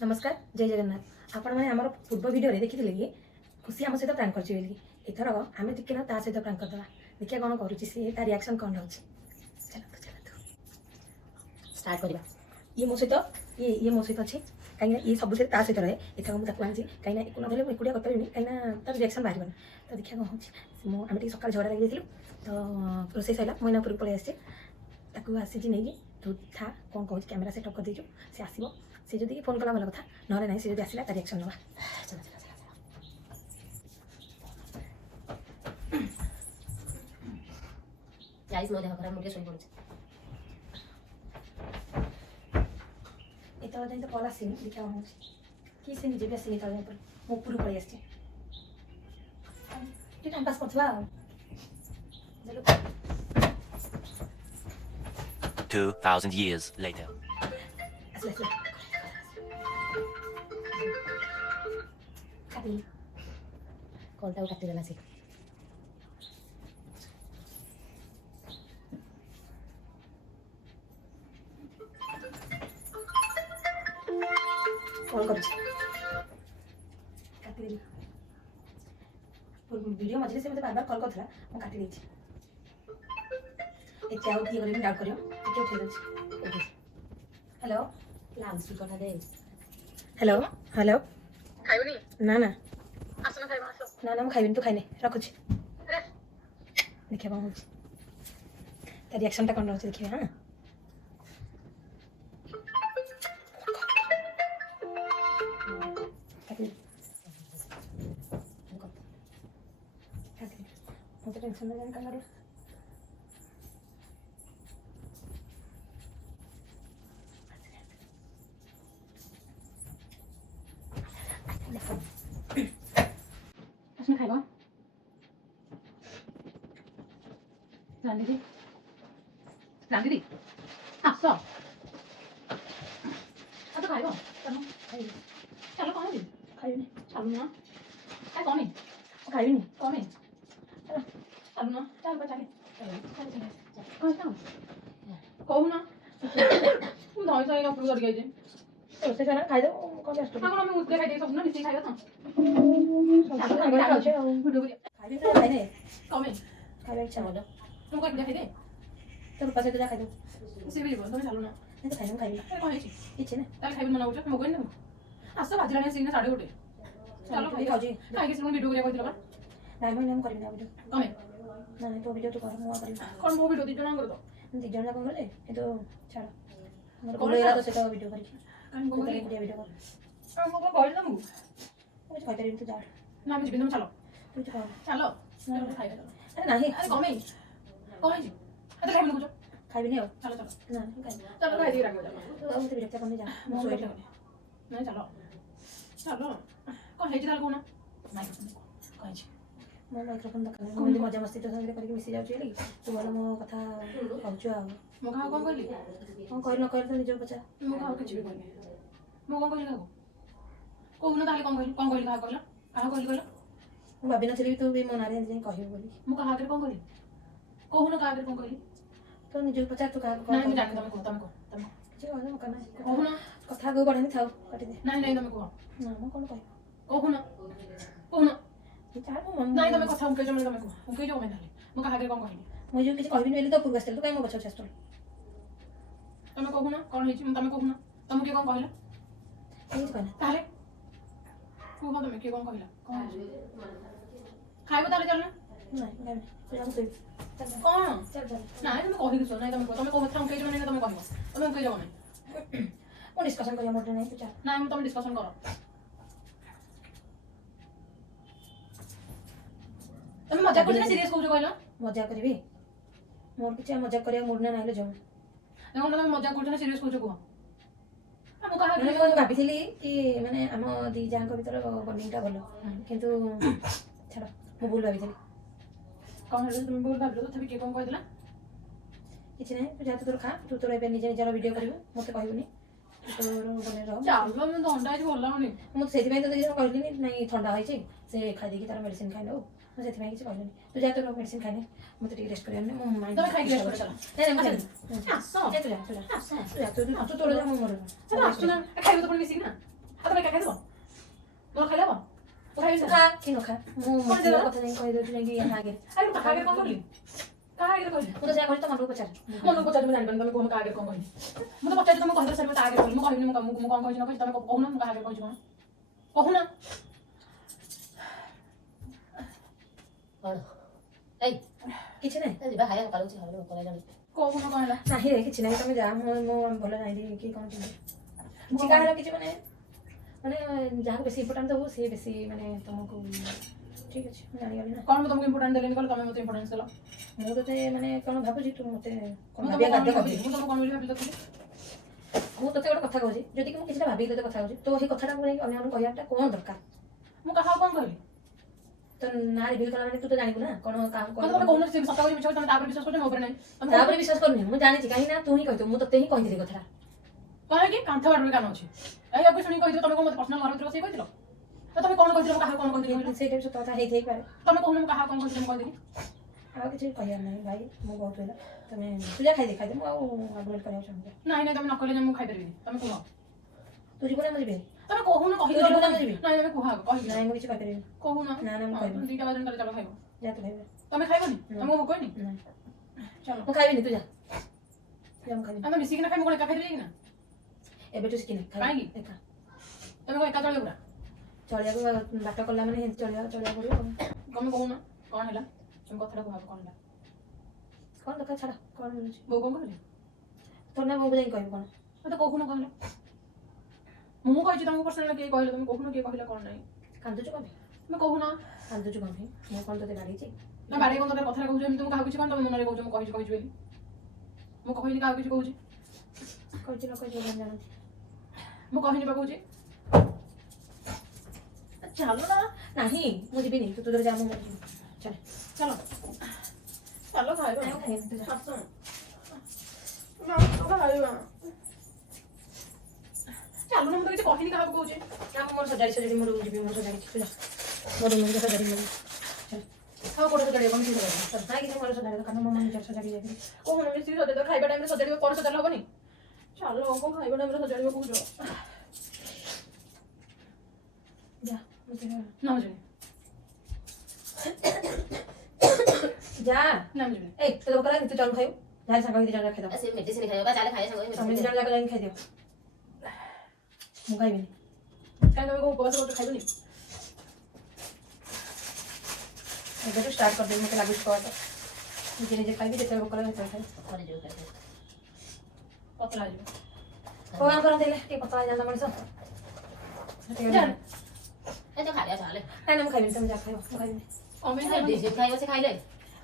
नमस्कार जय जगन्नाथ आपण मैंने आमर पूर्व वीडियो देखी कि खुशी आम सहित प्रांक करथर आम टिके ना ता सहित प्रांक करदे देखिए कौन करुच्ची सी रिएक्शन कौन रोचे चलतु चलतु स्टार्ट करवा ये मो सहित ये मो सहित अच्छे कहीं ये सब ता सहित रहे एथर मुझे आनी कहीं एक नदेले मुझे एकुटिया करपारि कहीं तार रिएक्शन बाहर तो देखिए कौन हो आम सका झगड़ा लगे तो रोसे सरला मुझे पूर्व पलि आसी आसी नहीं तू था कौन कह कैमेरा सेटअप कर दीचु सी आसो सी जदि फोन कला भल कथा ना ना सी जब आसला तार रिएक्शन नवा चल चल गाइस मो देह खराब मुझे सोई पड़छ एत जाई तो कल आसी देखा हम कि से निजे भी आसी एत पर मो पूर्व पलि आसी टाइम पास करथबा 2,000 years later. असला असला काटी कॉलटा काटी देला से कॉल कर काटी देली वीडियो मझे से मते बार बार कॉल करथला मैं काटी देछि एते आउ किए करिन डाउट करियो एते उठे देछि हेलो लाउड स्पीकर था दे हेलो हेलो खाइबनी ना ना आसना खाइबा आसो ना ना मैं खाइबिन तो खाइने रखुछि अरे देखिए कौन होछि तार रिएक्शन टा कौन रहछि देखिए हां काटी काटी मुझे टेंशन में जान कर आसना खाइबा जान दीदी आसो तो खाइबा चलो खाइबि चलो कौन है खाइबिन चलो ना काय कौन है खाइबिन कौन है चलो ना चल बचा के कौन सा कहू ना तुम धई सही अपलोड कर गई रोसे सारा खाइ दो कौन आस्तो हां हम मुद्दे खाइ दे सब ना मिसी खाइबा तो सब खाइ खाउछे वीडियो करिया खाइबिन तो खाइने कौन है खाइबा इच्छा होला तुम कोई खाइ दे तो पासे तो जा खाइ दो से भी बोल चलो ना नहीं तो खाइबिन खाइबिन अरे कौन है इच्छे ना ताले खाइबा मना उठ मगो ना आसो बाजराने सीने 8:30 चलो खाइ खाउछे खाइ के सुन वीडियो करिया कहतिला ना मैं नाम करबिन वीडियो कौन है ना नहीं तो वीडियो तो कर मो करबिन कौन वो वीडियो दिजना कर दो दी जण कौन करे ए तो छाड़ हमर कौन बोलेला सा? तो सेटा वीडियो करी कौन तो को करी करी वीडियो कर हम को कहल ना मु मुझे खाइ तरी तो जा ना मैं जिबिन चलो तू तो खाओ चलो चलो खाइ अरे नहीं अरे कौन है अरे खाइ मुझे खाइबिन हो चलो चलो ना नहीं खाइ चलो खाइ दे रख चलो तो अब तो वीडियो करने जा मो मो सोई सोई नहीं चलो चलो कौन है जिदाल को ना माइक्रोफोन कौन है मो माइक्रोफोन दखने मुझे मजा मस्ती तो संगे करके मिसी जाउची लगी तू बोल मो कथा कहउछु आ मो कहा कौन कहली कौन कहल न कहल तो निजो पचा मो कहा कुछ भी कहली मो कौन कहली काको कहू ना ताले कौन कहली कहा कहला कहा कहली कहला मो भाबी नथली तू भी मो नारे जे कहबो बोली मो कहा आगे कौन कहली कहू ना कहा आगे कौन कहली तो निजो पचा तू का नहीं मैं जाके तुम को जे कहल मो कना कहू ना कथा गो बढ़नी थाउ काटी दे नहीं तुम को ना मो कोन कहब कहू ना चार मो मम नहीं तुम कथा उनके जो मैं तुमको उनके जो मैं ताले मो कहा आगे कौन कहली मो जो किसी कहबिन बेली तो पूर्व स्टेल तो काई मो बच्चा छस्टल तुम कहू ना कौन है तुम कहू ना तुम के कौन कहला नहीं कहना ताले कुह तुम के कौन कहला कौन खाइबो ताले चल ना नहीं गाबी तो हम सोई कौन चल चल नहीं तुम कहि दिसो नहीं तुम कह था उनके जो नहीं तुम कहबो तुम उनके जो नहीं मो डिस्कशन करिया मोटे नहीं तो चल नहीं तुम डिस्कशन करो तुम मजाक करछ ना सीरियस कहू कहला मजा करबी मोर किछ मजा करिया मूड ना नाइले जाऊ देखो तुम मजाक करछ ना सीरियस कहू कह हम कहा ମାନେ ମୁଁ ଭାବିଥିଲି କି ମାନେ ଆମ ଦି ଯାଙ୍କ ଭିତରେ ବଣ୍ଡିଂଟା ଭଲ କିନ୍ତୁ ଛାଡ଼ ମୁଁ ଭୁଲ ଭାବିଥିଲି कौन है तुम बोल भाबलो तथापि के कौन कहला କିଛି ନାହିଁ ତୁ ଯାହା ତୋର ଖା ତୁ ତୋର ଏବେ ନିଜେ ନିଜର ଭିଡ଼ିଓ କରିବୁ ମୋତେ କହିବୁନି ତୁ ତୋର ବନେଇ ରହ ଚାଲ ମୁଁ ଦଣ୍ଡା ଆଜି ଭଲ ଲାଗୁନି ମୁଁ ସେଥିପାଇଁ ତୋତେ କିଛି କହିଲିନି ନାଇଁ ଥଣ୍ଡା ହେଇଛି ସେ ଖାଇଦେଇକି ତାର ମେଡ଼ିସିନ ଖାଇ ନେଉ ମୁଁ ସେଥିପାଇଁ କିଛି କହିଲିନି ତୁ ଯା ତୋର ମେଡ଼ିସିନ ଖାଇନେ ମୋତେ ଟିକେ ରେଷ୍ଟ କରିବାର ନାହିଁ ମୋ ମାଇଣ୍ଡ ତମେ ଖାଇକି ରେଷ୍ଟ କର ଚାଲ ନାଇଁ ନାଇଁ ମୁଁ ଆସ ତୁ ଯା ତୁ ତୋର ଯା ମୁଁ ମୋର ଚାଲ ଆସ ନା ଖାଇବ ତ ପୁଣି ମିଶିକି ନା ଆଉ ତମେ ଏକା ଖାଇଦେବ ମୋର ଖାଇଲେ ହବ ମୁଁ ଖାଇବି ଖା କି ନ ଖା ମୁଁ କଣ ଦେଲ? କଥା ଯାଇ କହିଦେଉଛି ଯାଇକି ଏହା ଆଗରେ ଆରେ ମୁଁ କାହା ଆଗରେ କ'ଣ କଲି କାହା ଆଗରେ କହିଲି ମୁଁ ତ ସେଇଆ କହିଲି ତ ମନକୁ ପଚାର ମନକୁ ପଚାରି ମୁଁ ଜାଣିପାରୁନି ତମେ କୁହ ମୁଁ କାହା ଆଗରେ କ'ଣ କହିଲି ମୁଁ ତ ପଚାରି ତମେ କହିଦେଲ ସାର୍ ମୁଁ ତା ଆଗରେ କହିଲି ମୁଁ କହିବିନି ମୁଁ କ'ଣ କହିଛି ନ କହିଛି ତମେ କହୁନ ମୁଁ କାହା ଆଗରେ କହିଛି କ'ଣ କହୁନ କ'ଣ ଏଇ କିଛି ନାହିଁ ଯିବା ଖାଇବା ସକାଳୁ କିଛି ଖାଇଲେ ଭୋକ ଲାଗିଲାଣି କହୁନ କ'ଣ ହେଲା ନାହିଁ ରେ କିଛି ନାହିଁ ତମେ ଯା ମୁଁ ଭଲ ଜାଣିଲି କି କ'ଣ କେମିତି କିଛି କାହାର କିଛି ମାନେ ମାନେ ଯାହାକୁ ବେଶୀ ଇମ୍ପୋର୍ଟାଣ୍ଟ ଦେବୁ ସିଏ ବେଶୀ ମାନେ ତମକୁ ଠିକ୍ ଅଛି ମୁଁ ଜାଣିଗଲି ନା କ'ଣ ମୁଁ ତମକୁ ଇମ୍ପୋର୍ଟାଣ୍ଟ ଦେଲେନି କହିଲେ ତମେ ମୋତେ ଇମ୍ପୋର୍ଟାନ୍ସ ଦେଲ ମୁଁ ତତେ ମାନେ କ'ଣ ଭାବୁଛି ତୁ ମୋତେ କ'ଣ ମୁଁ ଭାବିବା ତମକୁ କାର୍ଯ୍ୟ କ'ଣ କରିବି ମୁଁ ତମକୁ କ'ଣ ବୋଲି ଭାବିଲି ତତେ ମୁଁ ତତେ ଗୋଟେ କଥା କହୁଛି ଯଦି କି ମୁଁ କିଛିଟା ଭାବିକି ତତେ କଥା କହୁଛି ତ ସେଇ କଥାଟା ମୁଁ ଯାଇକି ଅନ୍ୟମାନଙ୍କୁ କହିବାଟା କ'ଣ ଦରକାର ମୁଁ କାହାକୁ କ'ଣ କହିଲି ତ ନା ରିଭିଲ୍ କଲା ମାନେ ତୁ ତ ଜାଣିବୁ ନା କ'ଣ କାହାକୁ ମୋତେ ତମେ କହୁନ ସେ ସତ କରି ମିଛ ତମେ ତାପରେ ବିଶ୍ୱାସ କରୁଛ ମୋ ଉପରେ ନାହିଁ ତମେ ତାପରେ ବିଶ୍ୱାସ କରୁନି ମୁଁ ଜାଣିଛି କାହିଁକି ନା ତୁ ହିଁ କହିଥିବୁ ମୁଁ ତତେ ହିଁ କହିଥିଲି କଥାଟା କାହିଁକି କାନ୍ଥ ବାଡ଼ରେ କାନ ଅଛି ଏଇଆକୁ ଶୁଣି କହିଥିଲ ତମେ କ'ଣ ମୋତେ ପର୍ସନାଲ ଘର ଭିତରେ ବସିକି କହିଥିଲ ତମେ କ'ଣ କହିଥିଲ ମୁଁ କାହାକୁ କ'ଣ କହିଥିଲି କହିଲ ସେଇଟା ବି ସତ କଥା ହେଇଥାଇପାରେ ତମେ କହୁନ ମୁଁ କାହାକୁ କ'ଣ କହିଥିଲି ମୁଁ କହିଥିଲି ଆଉ କିଛି କହିବାର ନାହିଁ ଭାଇ ମୁଁ ବହୁତ ହେଲା ତମେ ତୁ ଯା ଖାଇଦେ ମୁଁ ଆଉ ଆଗୁଏଲ୍ କରିବାକୁ ଚାହୁଁଛି ନାଇଁ ନାଇଁ ତମେ ନ କହିଲେ ମୁଁ ଖାଇପାରିବିନି ତମେ କୁହ ତୁ ଯିବୁ ନା ମୁଁ ଯିବି ତମେ କହୁନ କହିଦିଅ ତୁ ଯିବୁ ନା ମୁଁ ଯିବି ନାଇଁ ତମେ କୁହ ଆଗ କହିବି ନାଇଁ ମୁଁ କିଛି କହିପାରିବିନି କହୁନ ନା ନା ମୁଁ କହିବିନି ଦୁଇଟା ବାଜନ ତାହେଲେ ଚାଲ ଖାଇବ ଯା ତୁ ଖାଇବେ ତମେ ଖାଇବନି ତମକୁ ଭୋକ ହେଇନି ନାଇଁ ଚାଲ ମୁଁ ଖାଇବିନି ତୁ ଯା ମୁଁ ଖାଇବିନି ଆମେ ମିଶିକିନା ଖାଇବୁ କ'ଣ ଏକା ଖାଇଦେବି କି ନା ଏବେଠୁ ଶିଖିନି କାହିଁକି? ଏକା ତମେ କ'ଣ ଏକା ଚଳିବ ପୁରା ଚଳିବାକୁ ବାଟ କଲା ମାନେ ଏମିତି ଚଳିବାକୁ ପଡ଼ିବ ଆଉ ତମେ କହୁନ କ'ଣ ହେଲା ତମେ କଥାଟା କୁହ କ'ଣ ହେଲା କ'ଣ ଦରକାର ଛାଡ଼ କ'ଣ ମିଳୁଛି ବୋଉ କ'ଣ କହିଲେ ତୋର ନା ବୋଉକୁ ଯାଇକି କହିବୁ କ'ଣ ମତେ କହୁନ କହିଲ ମୁଁ କହିଛି ତମକୁ ପର୍ସନାଲ କିଏ କହିଲେ ତମେ କହୁନ କିଏ କହିଲା କ'ଣ ନାହିଁ କାନ୍ଦୁଛୁ କ'ଣ ପାଇଁ ତମେ କହୁନ କାନ୍ଦୁଛୁ କ'ଣ ପାଇଁ ମୁଁ କ'ଣ ତୋତେ ବାଡ଼େଇଛି ନା ବାଡ଼େଇ କ'ଣ ତମେ କଥାଟା କହୁଛ ଏମିତି ମୁଁ କାହାକୁ କିଛି କ'ଣ ତମେ ମନରେ କହୁଛ ମୁଁ କହିଛି ବୋଲି ମୁଁ କହିନି କାହାକୁ କିଛି କହୁଛି କହିଛି ନ କହିଛି ମୁଁ ଜାଣୁଛି ମୁଁ କହିନି ବା କହୁଛି ଚାଲ ନା ନାହିଁ ମୁଁ ଯିବିନି ତୁ ତୋର ଯା ମୁଁ ଯିବି ଚାଲ ଚାଲ ଚାଲ ଖାଇବା ନାଇଁ, ମୁଁ ଖାଇବିନି, ତୁ ଯା। ଆସ ଖାଇବା ଚାଲୁ ନା ମୁଁ ତ କିଛି କହିନି କାହାକୁ କହୁଛି ନା ମୁଁ ମୋର ସଜାଡ଼ି ମୋ ରୁମ୍ ଯିବି ମୋର ସଜାଡ଼ି ତୁ ଯା ମୋ ରୁମ୍ ସଜାଡ଼ି ଚାଲ ଆଉ କୋଉଠି ସଜାଡ଼ିବ କଣ କିଛି ସଜାଡ଼ିବ ନାଇଁ କିଛି ମୋର ସଜାଡ଼ି କାରଣ ମୋ ନିଜର ସଜାଡ଼ି ଯାଇଥିଲି କହୁନ ମିଶିକି ସଜାଡ଼ିବ ଖାଇବା ଟାଇମରେ ସଜାଡ଼ିବ ପରେ ସଜାଡ଼ିଲେ ହବନି ଚାଲ କ'ଣ ଖାଇବା ଟାଇମରେ ସଜାଡ଼ିବ କହୁଛ ଯା ମୁଁ ଯିବି ନା ମୁଁ ଯିବିନି ଯା ନା ମୁଁ ଯିବିନି ଏଇ ତୋତେ ଭୋକ ଲାଗିନି ତୁ ଚାଲ ଖାଇବୁ ଯାହା ସାଙ୍ଗ ହେଇକି ଜଣେ ଖାଇଦେବ ସେ ମେଡିସିନ ଖାଇବା ବା ଚାଲେ ଖାଇବା ସାଙ୍ଗ ତମେ ମେଡିସିନ ଜଣେ ଯାକ ଯାଇକି ଖାଇଦିଅ ମୁଁ ଖାଇବିନି କାହିଁ ତମେ କ'ଣ ଉପବାସ କରୁଛ ଖାଇବନି ଏବେଠୁ ଷ୍ଟାର୍ଟ କରିଦେବି ମୋତେ ଲାଗୁଛି କହ ନିଜେ ନିଜେ ଖାଇବି ଯେତେବେଳେ ଭୋକ ଲାଗେ ସେତେବେଳେ ଖାଇବି ଘରେ ଯିବୁ ଖାଇବା ପତଳା ହେଇଯିବ କ'ଣ କାମ କରନ୍ତି ହେଲେ ଟିକେ ପତଳା ହେଇଯାନ୍ତା ମଣିଷ ଜାଣ ଏ ତ ଖାଇବା ଚାଲେ ନାଇଁ ନା ମୁଁ ଖାଇବିନି ତମେ ଯା ଖାଇବ ମୁଁ ଖାଇବିନି କ'ଣ ପାଇଁ ଖାଇବନି ଖାଇବ ସେ ଖାଇଲେ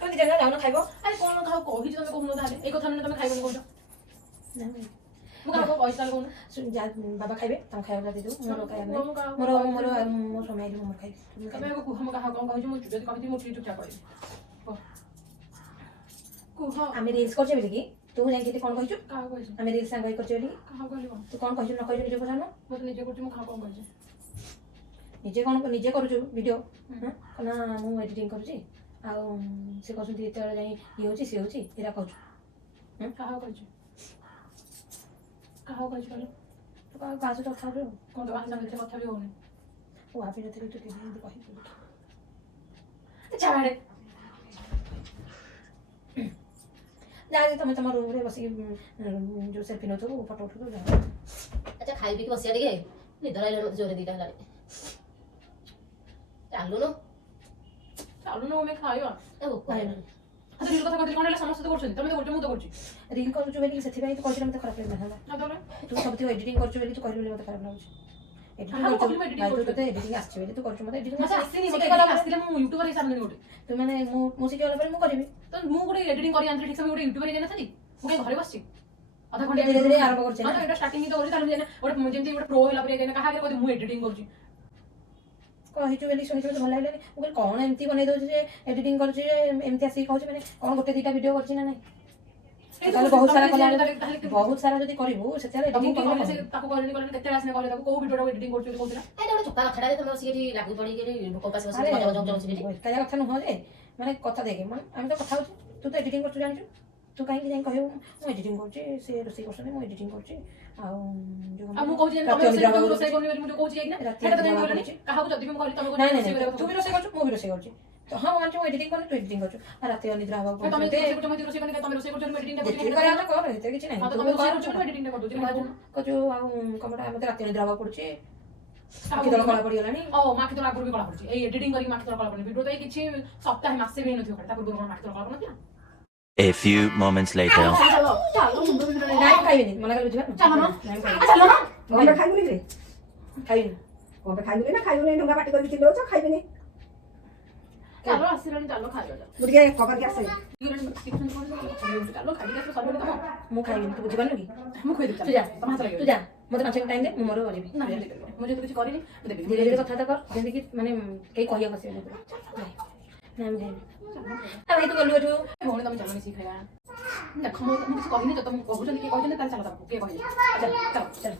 ତମେ ନିଜେ ଯାଉନ ଖାଇବ ଆରେ କ'ଣ କାହାକୁ କହିଛି ତମେ କହୁନ ତାହେଲେ ଏଇ କଥା ନୁହେଁ ତମେ ଖାଇବନି କହୁଛ ମୁଁ କାହାକୁ କହିଛି ତାହେଲେ କହୁନ ଯା ବାବା ଖାଇବେ ତାଙ୍କୁ ଖାଇବାକୁ ଦେଇଦେବୁ ମୋର ଖାଇବା ନାହିଁ ମୋର ମୋର ମୋ ସମୟ ହେଲେ ମୁଁ ମୋର ଖାଇବି ତମେ ଆଗ କୁହ ମୁଁ କାହାକୁ କ'ଣ କହିଛି ମୁଁ ଯଦି କହିଛି ମୁଁ ଟିକେ ଚୁପଚାପ କହିବି କୁହ ଆମେ ରିଲ୍ସ କରୁଛେ ବୋଲିକି ତୁ ଯାଇକି ଏଠି କ'ଣ କହିଛୁ କାହାକୁ କହିଛି ଆମେ ରିଲ୍ସ ସାଙ୍ଗ ହେଇ କରୁଛେ ବୋଲିକି କାହାକୁ କହିଲି କ'ଣ ତୁ କ'ଣ କହିଛୁ ନ କହିଛୁ ନିଜେ ପଚାରୁନୁ ମୁଁ ତ ନିଜେ କରୁଛି ମୁଁ କାହାକୁ କ'ଣ କହିଛି ନିଜେ କରୁଛୁ ଭିଡ଼ିଓ ନା ମୁଁ ଏଡ଼ିଟିଂ କରୁଛି ଆଉ ସେ କହୁଛନ୍ତି ଯେତେବେଳେ ଯାଇ ଇଏ ହେଉଛି ସିଏ ହେଉଛି ଏଇଟା କହୁଛୁ କାହାକୁ କହିଛି କାହାକୁ କହିଛି କହିଲ ତୁ କାହା ସହିତ କଥା ହେବୁ କ'ଣ ତ ବାହାରେ ସାଙ୍ଗରେ କଥା ବି ହଉନି ଓ ଭାବି ନଥିଲି ତୁ କେବେ ଏମିତି କହିବୁ ଛାଡ଼େ ଯାହା ତମେ ତମ ରୁମ୍ରେ ବସିକି ଯେଉଁ ସେଲ୍ଫି ନେଉଥିବୁ ଫଟୋ ଉଠୁଥିବୁ ଯାହା ଆଚ୍ଛା ଖାଇ ପିଇକି ବସିବା ଟିକେ ନିଦ ଲାଗିଲାଣି ମୋତେ ଜୋରେ ଦିଟା ହେଲାଣି ଚାଲୁନୁ ଚାଲୁନ ଆମେ ଖାଇବା ଏ ଭୋକ ହେଲାଣି ଆଚ୍ଛା ରିଲ୍ କଥା କହିଥିଲି କ'ଣ ହେଲା ସମସ୍ତେ ତ କରୁଛନ୍ତି ତମେ ତ କରୁଛ ମୁଁ ତ କରୁଛି ରିଲ୍ କରୁଛୁ ବୋଲି ସେଥିପାଇଁ ତୁ କହିଥିଲେ ମୋତେ ଖରାପ ଲାଗିନଥାନ୍ତା ନା ତାହେଲେ ତୁ ସବୁଥିରେ ଏଡ଼ିଟିଂ କରୁଛୁ ବୋଲି ତୁ କହିଲୁ ବୋଲି ମୋତେ ଖରାପ ଲାଗୁଛି ଏଡ଼ିଟିଂ କାହାକୁ କରୁଛୁ କହିଲୁ editing ଭାଇ ତୁ କରୁଛୁ? ତୋତେ ଏଡ଼ିଟିଂ ଆସିଛି ବୋଲି ତୁ କରୁଛୁ ମୋତେ ଏଡ଼ିଟିଂ ମତେ ଆସିନି ମତେ ଆସିଥିଲେ ମୁଁ ୟୁଟ୍ୟୁବର ହେଇସାରନ୍ତିନି ଗୋଟେ ତୁ ମାନେ ମୁଁ ଶିଖିଗଲା ପରେ ମୁଁ କରିବି ତ ମୁଁ ଗୋଟେ ଏଡିଟିଂ କରି ଆଣିଥିଲି ଠିକ୍ ସେ ମୁଁ ଗୋଟେ ୟୁଟ୍ୟୁବର ହେଇଯାଇନଥିଲି ମୁଁ କାହିଁ ଘରେ ବସିଛି ଅଧା ଘଣ୍ଟେ ଧୀରେ ଧୀରେ ଆରମ୍ଭ କରୁଛେ ନା। ଏଇଟା ଷ୍ଟାର୍ଟିଂ ତ କରୁଛି ତାହେଲେ ଗୋଟେ ଯେମିତି ଗୋଟେ ପ୍ରୋ ହେଲା ପରେ ଯାଇନା କାହା ଆଗରେ କହିବି ମୁଁ ଏଡିଟିଂ କରୁଛି କହିଛୁ ବୋଲି ଶୁଣିଛୁ ମୋତେ ଭଲ ଲାଗିଲାନି ମୁଁ କହିଲି କ'ଣ ଏମିତି ବନେଇ ଦେଉଛି ଯେ ଏଡ଼ିଟିଂ କରୁଛି ଯେ ଏମିତି ଆସିକି କହୁଛି ମାନେ କ'ଣ ଗୋଟେ ଦୁଇଟା ଭିଡ଼ିଓ କରୁଛି ନା ନାହିଁ ତାହେଲେ ବହୁତ ସାରା କଲା ବହୁତ ସାରା ଯଦି କରିବୁ ସେତେବେଳେ ଏଡ଼ିଟିଂ କହିଲେ ସେ ତାକୁ କହିଲେନି କହିଲେ କେତେ ଆସିଲେ କହିଲେ ତାକୁ କୋଉ ଭିଡ଼ିଓଟା ଏଡିଟିଂ କରୁଛି ବୋଲି କହୁଥିଲା ଏଇଟା ଗୋଟେ ଚୋପା କଥାଟା ତମେ ବସିକି ଏଠି ଲାଗୁ ପଡ଼ିକି ଭୋକ ପାସ ବସିକି ଆରେ ମଜା ମଜା ବସିକି ଏଠି କହିବା କଥା ନୁହଁ ଯେ ମାନେ କଥା ଦେଖେ ମାନେ ଆମେ ତ କଥା ହଉଛୁ ତୁ ତ ଏଡ଼ିଟିଂ କରୁଛୁ ଜାଣିଛୁ ତୁ କାହିଁକି ଯାଇ କହିବୁ ମୁଁ ଏଡ଼ିଟିଂ କରୁଛି ସେ ରୋଷେଇ କରୁଛନ୍ତି ମୁଁ ଏଡ଼ିଟିଂ କରୁଛି ଆଉ ଆଉ ମୁଁ କହୁଛି ତମେ ରୋଷେଇ କରୁନି ବୋଲି ମୁଁ ଯୋଉ କହୁଛି ନା ରାତି ସେଟା ତ ଅନିଦ୍ରା କହିଲନି କରୁଛି। କାହାକୁ ଯଦି ମୁଁ କହିଲି ତମେ ନାଇଁ ନାଇଁ ରୋଷେଇ ନାଇଁ କରିବାକୁ ତୁ ବି ରୋଷେଇ କରୁଛୁ ମୁଁ ବି ରୋଷେଇ କରୁଛି ତ ହଁ ମାନଛୁ ମୁଁ ଏଡିଟିଂ କରୁନି ତୁ ଏଡିଟିଂ କରୁଛୁ ଆଉ ରାତି ଅନିଦ୍ରା ହବାକୁ ତମେ ପଡୁଛି ରୋଷେଇ କରୁଛ ମୁଁ ରୋଷେଇ କରୁନି ତମେ ରୋଷେଇ କରୁଛ ମୁଁ ଏଡିଟିଂ ଯେତିକି କରିବା କଥା କର ଏତେ କିଛି ନାହିଁ ହଁ ତୁ ତମେ ରୋଷେଇ କରୁଛୁ କରୁଛ ମୁଁ ଏଡିଟିଂ କରିଦଉଛି କହୁଛୁ ଆଉ କମଟା ମତେ ରାତି ଅନିଦ୍ରା ହବାକୁ ପଡୁଛି ଆଖି ତଳ କଳା ପଡିଗଲାଣି ଓ ମାଖି ତଳ ଆଗରୁ ବି କଳା ପଡୁଛି ଏଇ ଏଡିଟିଂ କରିକି ମାଖି ତଳ କଳା ପଡୁନି ଭିଡିଓ ତ ଏଇ କିଛି ସପ୍ତାହେ ମାସେ ବି ହେଇନଥିବ ତା ପୂର୍ବରୁ କଣ ମାଖି ତଳ କଳା ପଡୁନଥିଲା A few moments later. ଚାଲ ଚାଲ ମୁଣ୍ଡ ଭିତରେ ନାଇଁ ଖାଇବିନି ମନା କଲେ ବୁଝିବା ଚାଲ ନା ନାଇଁ ଚାଲ ନା କଣ ଖାଇବୁନି ରେ ଖାଇବିନି କଣ ଖାଇବୁନି ନା ଖାଇବୁନି ଢଙ୍ଗା ପାଟି କରିକି ଚିଲଉଛ ଖାଇବିନି ଚାଲ ଆସିଲାଣି ଚାଲ ଖାଇବା ଚାଲ ମୁଁ ଟିକେ କବାକି ଆସେ ଚାଲ ଖାଇକି ଆସିବ ସରିବନି ତମ ମୁଁ ଖାଇବିନି ତୁ ବୁଝିପାରୁନୁ କି ମୁଁ ଖୁଏଇଦେବି ତୁ ଯା ତମ ହାତ ତୁ ଯା ମତେ 5 ମିନିଟ୍ ଟାଇମ୍ ଦେ ମୁଁ ମୋର କରିବି ନା ମୁଁ ଯେହେତୁ କିଛି କରିନି ମୁଁ ଦେବି ଧୀରେ ଧୀରେ କଥାବାର୍ତ୍ତା କର ଯେମିତିକି ମାନେ କେହି କହିବାକୁ ଆସିବେନି ନାଇଁ ମୁଁ ଖାଇବି ଆଉ ଭାଇ ତୁ ଗଲୁ ଏଠୁ ଭଉଣୀ ତମେ ଚାଲ ମିଶିକି ଖାଇବା ଦେଖ ମୁଁ କିଛି କହିନି ତ ତମକୁ କହୁଛନ୍ତି କିଏ କହିଛନ୍ତି ତାହେଲେ ଚାଲ ତମକୁ କିଏ କହିନି ଚାଲ ଚାଲ ଚାଲ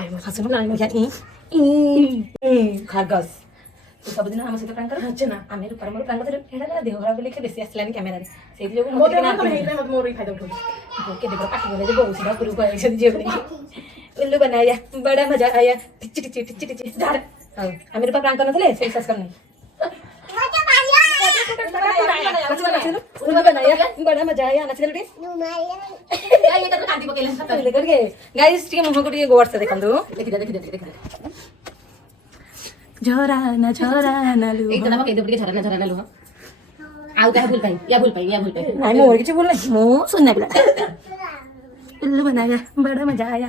କାନ୍ଦିନି ଖରଗୋଶ ତୁ ସବୁଦିନ ଆମ ସହିତ ପ୍ରାଙ୍କ କରୁ ନା ଆମେ ରୂପାର ମୋର ପ୍ରାଙ୍କ କରୁ ଏଇଟା ଦେହ ଖରାପ ବୋଲି ବେଶୀ ଆସିଲାନି କ୍ୟାମେରାରେ ସେଇଥି ଯୋଗୁଁ ମୋ ଦେହ ତମେ ହେଇଥିପାଇଁ ମତେ ମୋର ଖାଇଦବ केते बड़ा पार्टी वाले बहुत सीधा गुरु को आए जे बने उल्लू बनाया बड़ा मजा आया टिच टिच टिच टिच झाड़ हां हम मेरे पास प्रांक करने थे से विश्वास करने उल्लू बनाया बड़ा मजा आया नाच ले ये तो कांदी पकेले सत ले करके गाइस ठीक मुंह को टिके गोड़ से देखंदु देखि झरा ना लू एक तना पके दे झरना झरना लुह आउ ता भूल पाई नहीं मोर किछ बोल नहीं मो सुनना पिला उल्लू बनाया बड़ा मजा आया